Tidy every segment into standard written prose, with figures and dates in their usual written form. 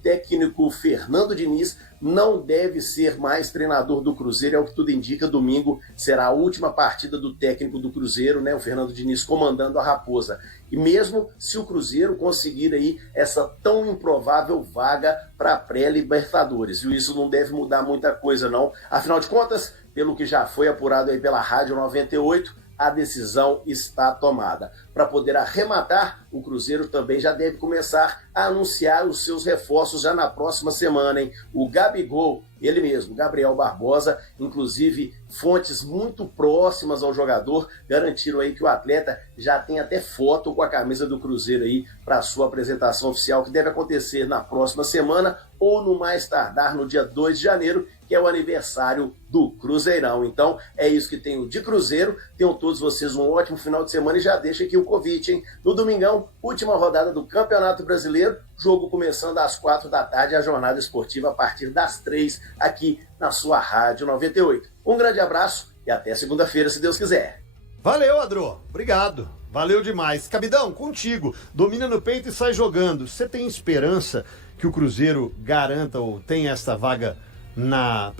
técnico Fernando Diniz não deve ser mais treinador do Cruzeiro, é o que tudo indica. Domingo será a última partida do técnico do Cruzeiro, né? O Fernando Diniz comandando a Raposa. E mesmo se o Cruzeiro conseguir aí essa tão improvável vaga para a pré-Libertadores, e isso não deve mudar muita coisa não. Afinal de contas, pelo que já foi apurado aí pela Rádio 98, a decisão está tomada. Para poder arrematar, o Cruzeiro também já deve começar a anunciar os seus reforços já na próxima semana, hein? O Gabigol, ele mesmo, Gabriel Barbosa, inclusive fontes muito próximas ao jogador, garantiram aí que o atleta já tem até foto com a camisa do Cruzeiro aí para sua apresentação oficial, que deve acontecer na próxima semana ou no mais tardar no dia 2 de janeiro, que é o aniversário do Cruzeirão. Então, é isso que tenho de Cruzeiro. Tenham todos vocês um ótimo final de semana e já deixa aqui o convite, hein? No domingão, última rodada do Campeonato Brasileiro, jogo começando às 4 da tarde, a jornada esportiva a partir das 3, aqui na sua Rádio 98. Um grande abraço e até segunda-feira, se Deus quiser. Valeu, Adro. Obrigado. Valeu demais. Cabidão, contigo. Domina no peito e sai jogando. Você tem esperança que o Cruzeiro garanta ou tenha essa vaga na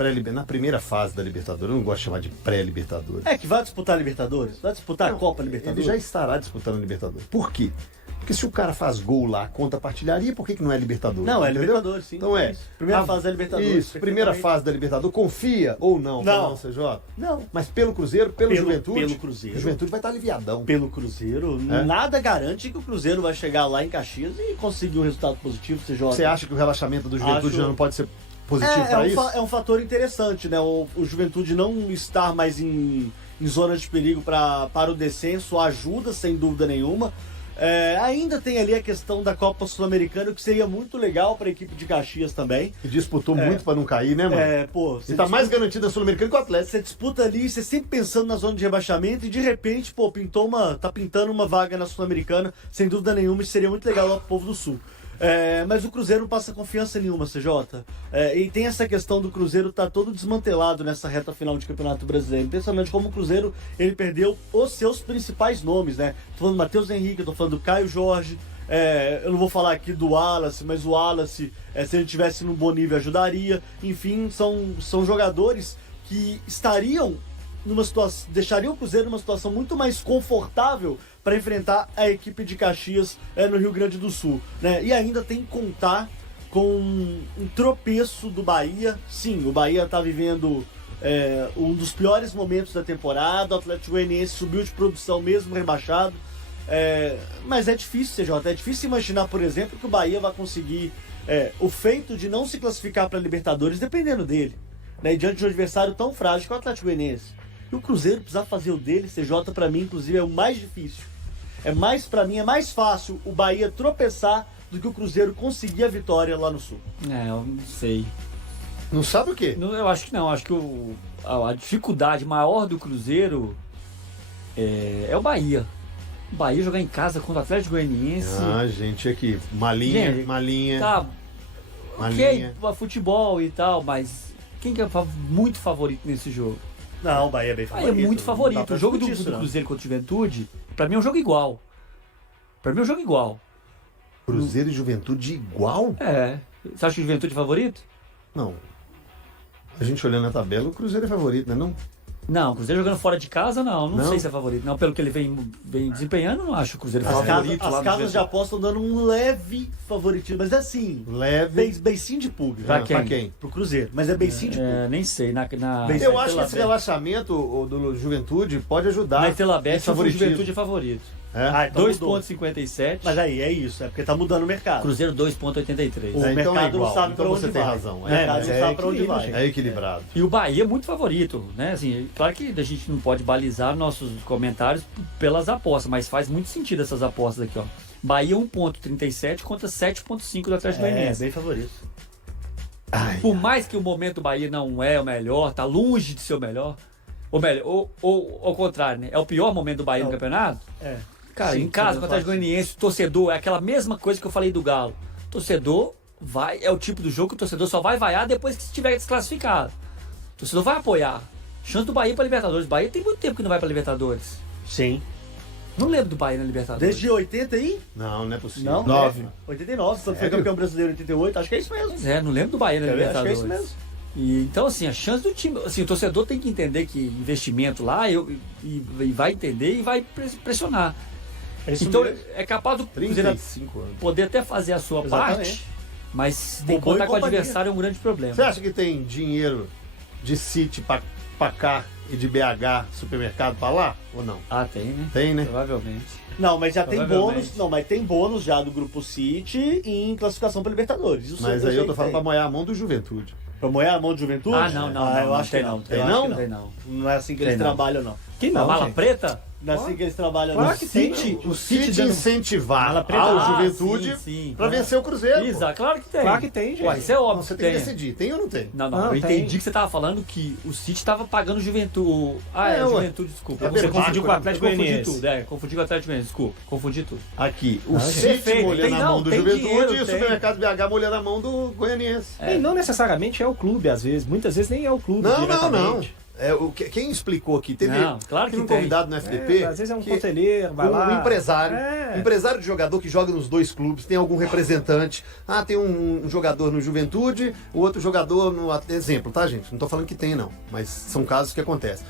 primeira fase da Libertadores? Eu não gosto de chamar de pré-Libertadores. É que vai disputar a Libertadores? Vai disputar a Copa Libertadores? Ele já estará disputando a Libertadores. Por quê? Porque se o cara faz gol lá, conta a partilharia, por que não é Libertadores? Não, é entendeu? Libertadores, sim. Então é. Primeira fase da Libertadores. Isso, primeira fase da Libertadores. Confia ou não? Não. CJ? Não. Mas pelo Cruzeiro, pelo Juventude? Pelo Cruzeiro. O Juventude vai estar aliviadão. Pelo Cruzeiro, nada garante que o Cruzeiro vai chegar lá em Caxias e conseguir um resultado positivo, CJ. Você acha que o relaxamento do Juventude já não pode ser positivo para isso? É um fator interessante, né? O Juventude não estar mais em zona de perigo para o descenso ajuda, sem dúvida nenhuma. Ainda tem ali a questão da Copa Sul-Americana, que seria muito legal para a equipe de Caxias também. E disputou muito para não cair, né, mano? E tá mais garantida a Sul-Americana que o Atlético. Você disputa ali, você sempre pensando na zona de rebaixamento e de repente, tá pintando uma vaga na Sul-Americana, sem dúvida nenhuma, isso seria muito legal lá pro povo do Sul. Mas o Cruzeiro não passa confiança nenhuma, CJ. E tem essa questão do Cruzeiro tá todo desmantelado nessa reta final de Campeonato Brasileiro. Impressionante como o Cruzeiro ele perdeu os seus principais nomes, né? Tô falando do Matheus Henrique, tô falando do Caio Jorge. Eu não vou falar aqui do Wallace, mas o Wallace, se ele estivesse num bom nível, ajudaria. Enfim, são jogadores que estariam deixariam o Cruzeiro numa situação muito mais confortável para enfrentar a equipe de Caxias no Rio Grande do Sul, né? E ainda tem que contar com um tropeço do Bahia. Sim, o Bahia está vivendo um dos piores momentos da temporada. O Atlético Goianiense subiu de produção mesmo rebaixado. Mas é difícil, CJ. É difícil imaginar, por exemplo, que o Bahia vai conseguir o feito de não se classificar para a Libertadores dependendo dele, né? Diante de um adversário tão frágil que é o Atlético Goianiense. E o Cruzeiro precisar fazer o dele, CJ, para mim, inclusive, é o mais difícil. Para mim, é mais fácil o Bahia tropeçar do que o Cruzeiro conseguir a vitória lá no Sul. Eu não sei. Não sabe o quê? Eu acho que não. Acho que a dificuldade maior do Cruzeiro é o Bahia. O Bahia jogar em casa contra o Atlético Goianiense. Gente, aqui. Malinha. Tá. Malinha. Ok, futebol e tal, mas quem que é muito favorito nesse jogo? Não, o Bahia é bem favorito. É muito favorito. O jogo do Cruzeiro contra o Juventude, pra mim é um jogo igual. Cruzeiro e Juventude igual? Você acha que o Juventude é favorito? Não. A gente olhando a tabela, o Cruzeiro é favorito, né? Não? Não, o Cruzeiro jogando fora de casa, não sei se é favorito. Não, pelo que ele vem desempenhando, não acho o Cruzeiro favorito. As casas de aposta estão dando um leve favoritismo, mas assim, beicinho de público. Pra quem? Pro Cruzeiro, mas é beicinho de público. Nem sei. Eu acho que esse relaxamento do Juventude pode ajudar. Na Telabet, o Juventude é favorito. Então 2,57. Mas aí é isso, porque tá mudando o mercado. Cruzeiro 2,83. O mercado não sabe pra onde você vai. tem razão. O mercado não sabe pra onde vai. É equilibrado. E o Bahia é muito favorito, né? Assim, claro que a gente não pode balizar nossos comentários pelas apostas, mas faz muito sentido essas apostas aqui, ó. Bahia 1,37 contra 7,5 do Atlético Goianiense. Bem favorito. Por mais que o momento do Bahia não é o melhor, tá longe de ser o melhor, ou ao contrário, né? É o pior momento do Bahia no campeonato? Cara, em casa, com o Atlético Goianiense, torcedor, é aquela mesma coisa que eu falei do Galo. Torcedor é o tipo do jogo que o torcedor só vai vaiar depois que estiver desclassificado. O torcedor vai apoiar. Chance do Bahia para Libertadores. O Bahia tem muito tempo que não vai para Libertadores. Sim. Não lembro do Bahia na Libertadores. Desde 80 aí? Não é possível. Não? 9. 89, só foi Sério? campeão brasileiro em 88, acho que é isso mesmo. Pois é, não lembro do Bahia na Acho que é Libertadores. isso mesmo. E, então, assim, a chance do time... Assim, o torcedor tem que entender que investimento lá e vai entender e vai pressionar. É isso Então, mesmo. é capaz do Cruzeiro 35 anos. poder até fazer a sua Exatamente. parte, mas tem que Bobô e contar com o companhia. adversário é um grande problema. Você acha que tem dinheiro de City pra cá e de BH supermercado pra lá? Ou não? Ah, tem, né? Tem, né? Provavelmente. Não, mas já tem Provavelmente. bônus. Não, mas tem bônus já do Grupo City em classificação para Libertadores. Isso Mas aí eu tô sei falando que pra tem. moer a mão do Juventude. Pra moer a mão de Juventude? Ah, não, eu não, acho tem que não. não. Tem Eu não? acho que Tem não. Não é assim que Tem eles não. trabalham, não. Que A não, mala gente. preta? Não é assim que eles trabalham, Claro não. que tem. O City incentivar Mala preta ao não. Juventude sim. pra vencer o Cruzeiro. pô. Exato, claro que tem. Claro que tem, gente. Ué, isso é óbvio Não, você que tem que tem. decidir. Tem ou não tem? Não, Não, eu tem. entendi que você tava falando que o City tava pagando Juventude. Ah, É, ué. Juventude, desculpa. É Você verdade, confundiu com o né? Atlético Goianiense. Confundi Goianiense. tudo, confundi com o Atlético Goianiense, desculpa, confundi tudo. Aqui, o Não, City perfeito. molhando Tem a não, mão do tem Juventude dinheiro, e o tem. supermercado BH molhando a mão do Goianiense. E não necessariamente é o clube, às vezes. Muitas vezes nem é o clube Não. diretamente. Quem explicou aqui? Teve, Não, claro que teve um tem. convidado no FDP. Às vezes é um que conselheiro, vai lá. um empresário. É. Empresário de jogador que joga nos dois clubes, tem algum representante. Ah, tem um jogador no Juventude, o outro jogador no. Exemplo, tá, gente? Não tô falando que tem, não. Mas são casos que acontecem.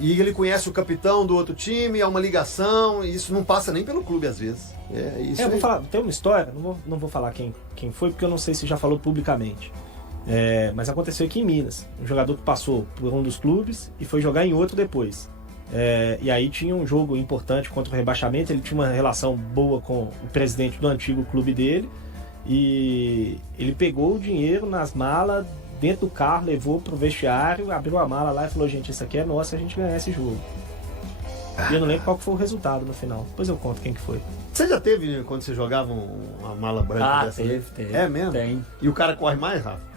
E ele conhece o capitão do outro time, há uma ligação, e isso não passa nem pelo clube às vezes. É isso. Eu vou aí. falar, tem uma história, não vou falar quem foi, porque eu não sei se já falou publicamente. Mas aconteceu aqui em Minas. Um jogador que passou por um dos clubes e foi jogar em outro depois. E aí tinha um jogo importante contra o rebaixamento. Ele tinha uma relação boa com o presidente do antigo clube dele. E ele pegou o dinheiro nas malas, dentro do carro, levou pro vestiário, abriu a mala lá e falou: gente, isso aqui é nosso, a gente ganhar esse jogo. E eu não lembro qual que foi o resultado no final. Depois eu conto quem que foi. Você já teve quando você jogava uma mala branca Ah, dessa? teve. É mesmo? Tem. E o cara corre mais, Rafa?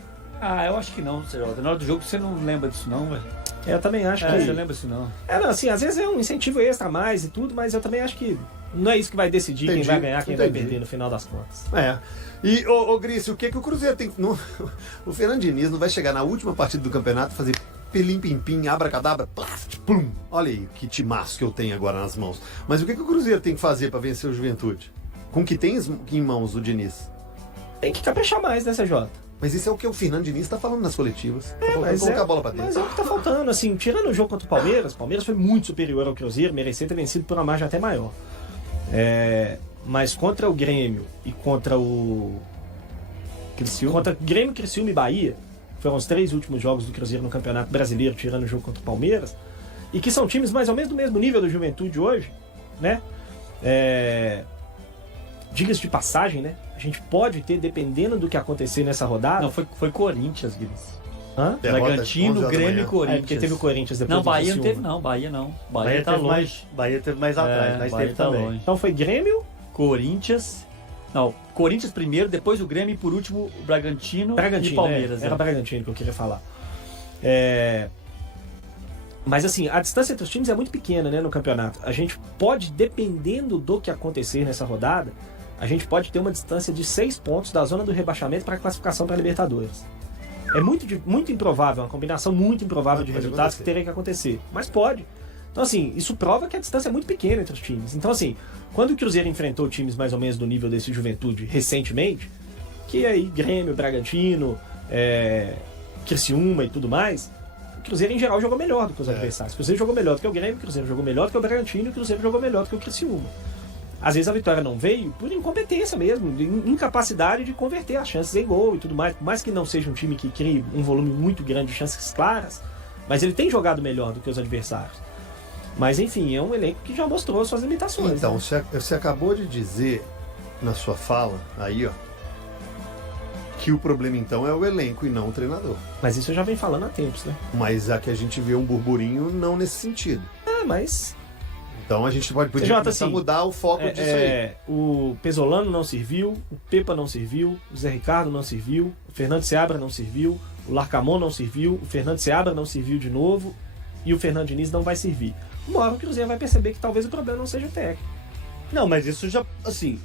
Ah, eu acho que não, Serota. Na hora do jogo você não lembra disso não, velho. Eu também acho Você que... lembra disso não. Não, assim, às vezes é um incentivo extra a mais e tudo, mas eu também acho que não é isso que vai decidir Entendi, quem vai ganhar, quem vai entendi. perder no final das contas. É. E, ô Grício, o que o Cruzeiro tem que... O Fernando Diniz não vai chegar na última partida do campeonato e fazer pelim-pim-pim, abracadabra, plast, plum. Olha aí que timaço que eu tenho agora nas mãos. Mas o que o Cruzeiro tem que fazer para vencer o Juventude? Com o que tem em mãos o Diniz? Tem que caprichar mais, né, CJ? Mas isso é o que o Fernando Diniz está falando nas coletivas. Tá faltando Mas colocar a bola para mas dentro. é o que tá faltando, assim, tirando o jogo contra o Palmeiras foi muito superior ao Cruzeiro, merecia ter vencido por uma margem até maior. Mas contra o Grêmio e contra o... Contra Grêmio, Criciúma e Bahia, foram os 3 últimos jogos do Cruzeiro no Campeonato Brasileiro, tirando o jogo contra o Palmeiras, e que são times mais ou menos do mesmo nível do Juventude hoje, né? Diga-se de passagem, né? A gente pode ter, dependendo do que acontecer nessa rodada... Não, foi Corinthians, Guilherme. Hã? Derrota Bragantino, 11 horas da Grêmio e manhã. Corinthians. Porque teve o Corinthians depois Não, do Bahia não Criciúma. teve não, Bahia não. Bahia, Bahia tá teve longe. mais, Bahia teve mais atrás, mas Bahia teve tá também. longe. Então foi Grêmio, Corinthians. Não, Corinthians primeiro, depois o Grêmio e por último o Bragantino e Palmeiras. Era Bragantino que eu queria falar. Mas assim, a distância entre os times é muito pequena, né, no campeonato. A gente pode, dependendo do que acontecer nessa rodada, a gente pode ter uma distância de 6 pontos da zona do rebaixamento para a classificação para a Libertadores. É muito improvável, uma combinação muito improvável de Pode resultados que acontecer. teria que acontecer. Mas pode. Então assim, isso prova que a distância é muito pequena entre os times. Então assim, quando o Cruzeiro enfrentou times mais ou menos do nível desse Juventude recentemente, que aí Grêmio, Bragantino, Criciúma e tudo mais, o Cruzeiro em geral jogou melhor do que os adversários. O Cruzeiro jogou melhor do que o Grêmio, o Cruzeiro jogou melhor do que o Bragantino e o Cruzeiro jogou melhor do que o Criciúma. Às vezes a vitória não veio por incompetência mesmo, de incapacidade de converter as chances em gol e tudo mais. Por mais que não seja um time que crie um volume muito grande de chances claras, mas ele tem jogado melhor do que os adversários. Mas enfim, é um elenco que já mostrou suas limitações. Então, né? você acabou de dizer na sua fala, aí ó, que o problema então é o elenco e não o treinador. Mas isso eu já venho falando há tempos, né? Mas aqui a gente vê um burburinho não nesse sentido. Mas Então a gente podia Jota, começar a assim, mudar o foco disso aí. o Pesolano não serviu, o Pepa não serviu, o Zé Ricardo não serviu, o Fernando Seabra não serviu, o Larcamon não serviu, o Fernando Seabra não serviu de novo e o Fernando Diniz não vai servir. Uma hora o Cruzeiro vai perceber que talvez o problema não seja o técnico. Não, mas isso já, assim,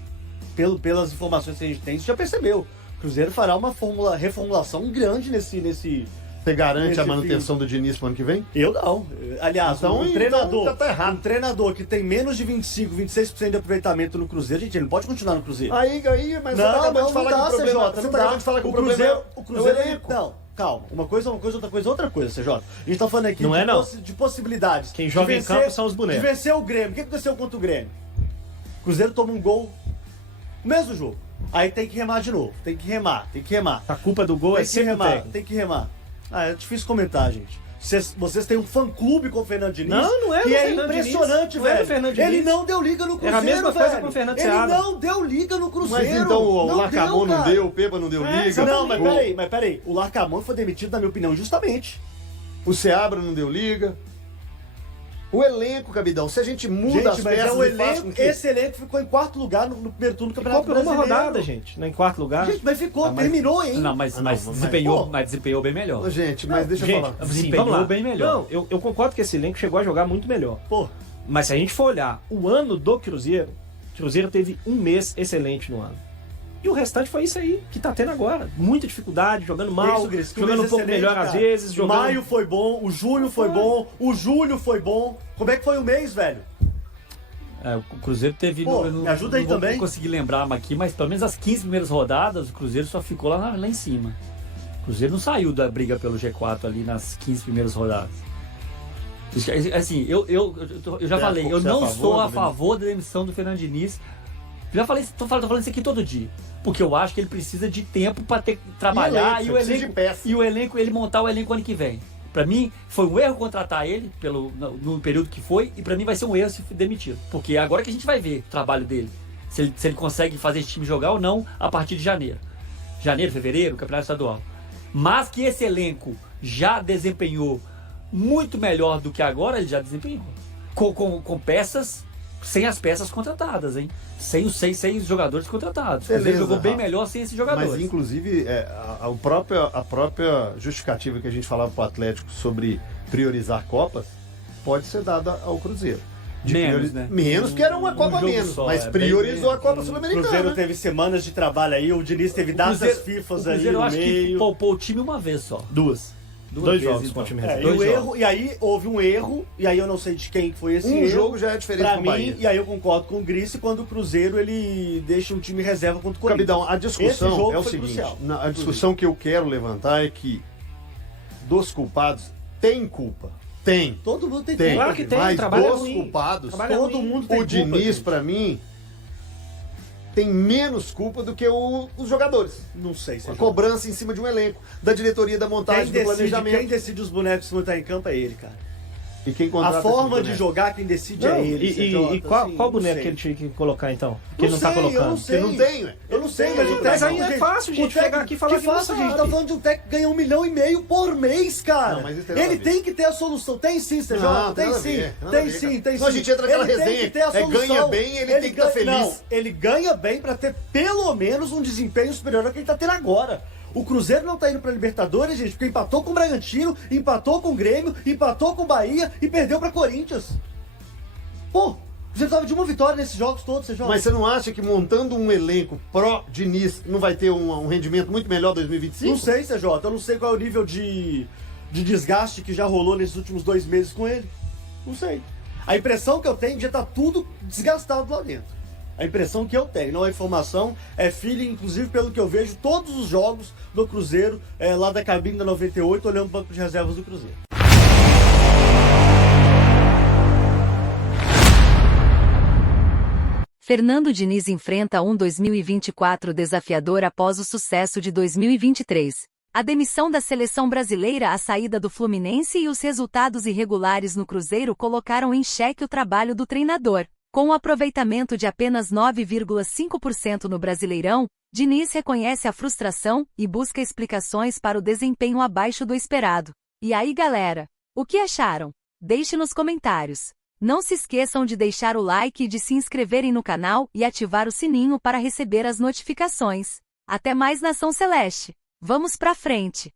pelas informações que a gente tem, isso já percebeu. O Cruzeiro fará uma reformulação grande nesse Você garante Nesse a manutenção do Diniz pro ano que vem? Eu não. Aliás, Então, treinador, tá errado. um treinador que tem menos de 25, 26% de aproveitamento no Cruzeiro, gente, ele não pode continuar no Cruzeiro. Mas você acabou de falar que o problema... CJ, não dá. O Cruzeiro, elenco. não, calma. Uma coisa, outra coisa, CJ. A gente tá falando aqui Não é, não. de possibilidades. Quem joga em campo são os bonecos. De vencer o Grêmio. O que aconteceu contra o Grêmio? O Cruzeiro toma um gol no mesmo jogo. Aí tem que remar de novo. Tem que remar. A culpa do gol é sempre o técnico. Tem que remar. É difícil comentar, gente. Vocês têm um fã-clube com o Fernando Diniz. Não é que do é Fernando impressionante, Diniz. Não é do velho. Fernando Diniz. Ele não deu liga no Cruzeiro, Era a mesma coisa velho. com o Fernando Ele Seabra. não deu liga no Cruzeiro. Mas então o Não Larcamon não cara. deu, o Peba não deu liga. Não, mas peraí. O Larcamon foi demitido, na minha opinião, justamente. O Seabra não deu liga. O elenco, Cabidão, se a gente muda as peças o e faz com elenco, que... esse elenco ficou em quarto lugar no primeiro turno do Ficou Campeonato por uma Brasileiro. rodada, gente. Em quarto lugar. Gente, mas ficou, terminou, hein? Não, mas Pô. desempenhou bem melhor. Gente, mas deixa eu Gente, falar. Desempenhou vamos lá. bem melhor. Não, eu concordo que esse elenco chegou a jogar muito melhor. Pô, Mas se a gente for olhar o ano do Cruzeiro, o Cruzeiro teve um mês excelente no ano. E o restante foi isso aí que tá tendo agora. Muita dificuldade, jogando mal, isso, Gris, jogando um pouco excelente, melhor cara. às vezes. Jogando... Maio foi bom, o junho foi bom, o julho foi bom. Como é que foi o mês, velho? O Cruzeiro teve... Pô, me ajuda aí também. Não consegui lembrar aqui, mas pelo menos as 15 primeiras rodadas, o Cruzeiro só ficou lá em cima. O Cruzeiro não saiu da briga pelo G4 ali nas 15 primeiras rodadas. Assim, eu já falei, eu não sou a favor da demissão do Fernando Diniz. Já falei, tô falando isso aqui todo dia. Porque eu acho que ele precisa de tempo para trabalhar e o elenco, ele montar o elenco ano que vem. Pra mim, foi um erro contratar ele no período que foi, e pra mim vai ser um erro se demitido. Porque é agora que a gente vai ver o trabalho dele. Se ele consegue fazer esse time jogar ou não a partir de janeiro. Janeiro, fevereiro, Campeonato Estadual. Mas que esse elenco já desempenhou muito melhor do que agora, ele já desempenhou. Com peças, sem as peças contratadas, hein? Sem os jogadores contratados. Beleza, ele jogou bem melhor sem esses jogadores. Mas, inclusive, a própria justificativa que a gente falava pro Atlético sobre priorizar Copas pode ser dada ao Cruzeiro. Né? Menos, que era uma Copa menos, só, mas priorizou a Copa O Sul-Americana. Cruzeiro teve semanas de trabalho aí, o Diniz teve datas FIFAs aí eu no acho que meio. poupou o time uma vez só. Duas Dois jogos vezes, com o então. time É, reserva. e aí houve um erro, e aí eu não sei de quem foi esse erro. Um jogo já é diferente pra do mim, Bahia. e aí eu concordo com o Grice quando o Cruzeiro ele deixa um time reserva contra o Corinthians. Cabidão, a Esse discussão jogo é o foi seguinte, crucial. a discussão que eu quero levantar é que dos culpados tem culpa. Tem. Todo mundo tem Tem. culpa. Claro que tem, Mas trabalho dos ruim. culpados, Trabalho Todo ruim. mundo tem o culpa. Diniz, gente. pra mim, tem menos culpa do que os jogadores. Não sei se A cobrança em cima de um elenco, da diretoria da montagem, do planejamento. quem decide os bonecos que vão estar em campo é ele, cara. E quem contrata A forma esse de boneco? jogar, quem decide Não, é ele. e qual assim, qual não boneco sei. que ele tinha que colocar então? Que ele não tá sei, colocando? Eu não sei. Porque não tem, ué. Eu não sei, mas o Mas aí técnico, é fácil, gente, o técnico- chegar aqui e falar que que não fácil, sabe. gente. Tá falando de um técnico que ganha 1,5 milhão por mês, cara. Não, mas isso tem nada a Ele ver. tem que ter a solução. Tem sim, CJ. Não, Tem nada a sim. ver, nada a Tem ver, sim, cara. tem sim. Senão a gente entra naquela Ele tem resenha, que ter a solução. ganha bem, ele tem que tá feliz. Não, ele ganha bem pra ter pelo menos um desempenho superior ao que ele tá tendo agora. O Cruzeiro não tá indo pra Libertadores, gente, porque empatou com o Bragantino, empatou com o Grêmio, empatou com o Bahia e perdeu pra Corinthians. Pô, você precisava de uma vitória nesses jogos todos, CJ. Mas você não acha que montando um elenco pró-Diniz não vai ter um rendimento muito melhor em 2025? Não sei, CJ, eu não sei qual é o nível de desgaste que já rolou nesses últimos 2 meses com ele. Não sei. A impressão que eu tenho é que já tá tudo desgastado lá dentro. A impressão que eu tenho, não é informação, é feeling, inclusive pelo que eu vejo, todos os jogos do Cruzeiro, lá da cabine da 98, olhando o banco de reservas do Cruzeiro. Fernando Diniz enfrenta um 2024 desafiador após o sucesso de 2023. A demissão da seleção brasileira, a saída do Fluminense e os resultados irregulares no Cruzeiro colocaram em xeque o trabalho do treinador. Com um aproveitamento de apenas 9,5% no Brasileirão, Diniz reconhece a frustração e busca explicações para o desempenho abaixo do esperado. E aí, galera? O que acharam? Deixe nos comentários. Não se esqueçam de deixar o like e de se inscreverem no canal e ativar o sininho para receber as notificações. Até mais, Nação Celeste! Vamos pra frente!